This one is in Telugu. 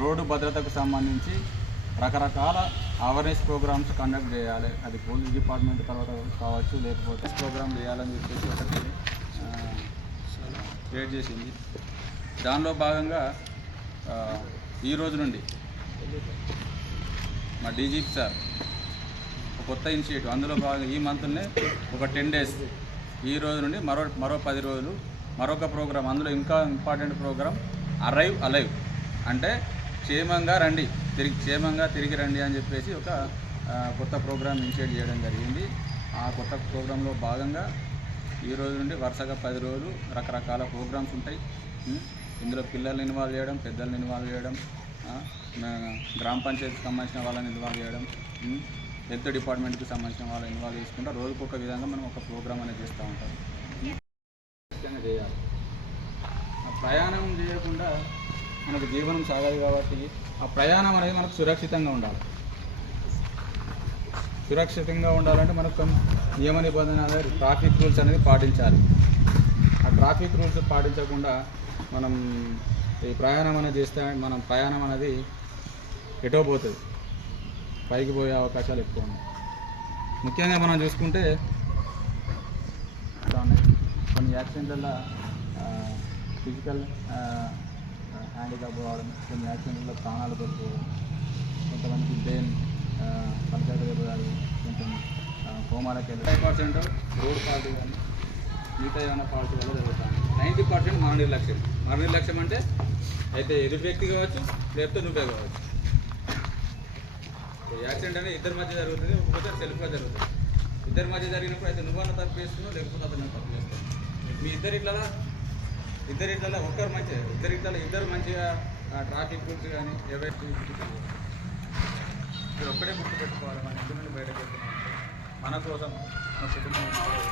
రోడ్డు భద్రతకు సంబంధించి రకరకాల అవేర్నెస్ ప్రోగ్రామ్స్ కండక్ట్ చేయాలి. అది పోలీస్ డిపార్ట్మెంట్ తర్వాత కావచ్చు, లేకపోతే ప్రోగ్రామ్ చేయాలని చెప్పేసి ఒకటి క్రియేట్ చేసింది. దానిలో భాగంగా ఈ రోజు నుండి మా డీజీపీ సార్ ఒక కొత్త ఇనిషియేటివ్, అందులో భాగంగా ఈ మంత్లోనే ఒక 10 days ఈ రోజు నుండి మరో 10 రోజులు మరొక ప్రోగ్రాం, అందులో ఇంకా ఇంపార్టెంట్ ప్రోగ్రాం అరైవ్ అలైవ్, అంటే క్షేమంగా తిరిగి రండి అని చెప్పేసి ఒక కొత్త ప్రోగ్రాం ఇనిషియేట్ చేయడం జరిగింది. ఆ కొత్త ప్రోగ్రాంలో భాగంగా ఈ రోజు నుండి వరుసగా 10 రోజులు రకరకాల ప్రోగ్రామ్స్ ఉంటాయి. ఇందులో పిల్లల్ని ఇన్వాల్వ్ చేయడం, పెద్దల్ని ఇన్వాల్వ్ చేయడం, గ్రామ పంచాయతీకి సంబంధించిన వాళ్ళని ఇన్వాల్వ్ చేయడం, హెల్త్ డిపార్ట్మెంట్కి సంబంధించిన వాళ్ళని ఇన్వాల్వ్ చేసుకుంటా రోజుకొక విధంగా మనం ఒక ప్రోగ్రామ్ అనేది చేస్తూ ఉంటాం. చేయాలి. ప్రయాణం చేయకుండా మనకు జీవనం సాగాలి కాబట్టి ఆ ప్రయాణం అనేది మనకు సురక్షితంగా ఉండాలి. సురక్షితంగా ఉండాలంటే మనకు నియమ నిబంధనలు, ట్రాఫిక్ రూల్స్ అనేది పాటించాలి. ఆ ట్రాఫిక్ రూల్స్ పాటించకుండా మనం ఈ ప్రయాణం అనేది చేస్తే మనం ప్రయాణం అనేది ఎటో పోతుంది, పైకి పోయే అవకాశాలు ఎక్కువ ఉన్నాయి. ముఖ్యంగా మనం చూసుకుంటే కొన్ని యాక్సిడెంట్ల ఫిజికల్ హ్యాండిక్యాప్ కావడం, కొన్ని యాక్సిడెంట్లో ప్రాణాలు కోల్పోవడం, కొంతమందికి బ్రెయిన్ పలకగలగాలి, కొంచెం కోమాలకి వెళ్ళి 5% రోడ్ ఫాల్ట్ కానీ మిగతా ఏమైనా ఫాల్ట్ వల్ల జరుగుతుంది. 90% మన నిర్లక్ష్యం అంటే అయితే ఎదుటి వ్యక్తి కావచ్చు, లేకపోతే నువ్వే కావచ్చు. యాక్సిడెంట్ అనేది ఇద్దరి మధ్య జరుగుతుంది, ఒక్కొక్కసారి సెల్ఫ్గా జరుగుతుంది. ఇద్దరి మధ్య జరిగినప్పుడు అయితే నువ్వన్నా తప్పు చేస్తున్నావు, లేకపోతే అతను తప్పు చేస్తావు. మీ ఇద్దరిట్లలో ఇద్దరు మంచిగా ట్రాఫిక్ రూల్స్ కానీ ఏవైతే ఒక్కడే గుర్తుపెట్టుకోవాలి. మన ఇంటి నుండి బయటకు వెళ్తున్నాం మన కోసం, మన కుటుంబం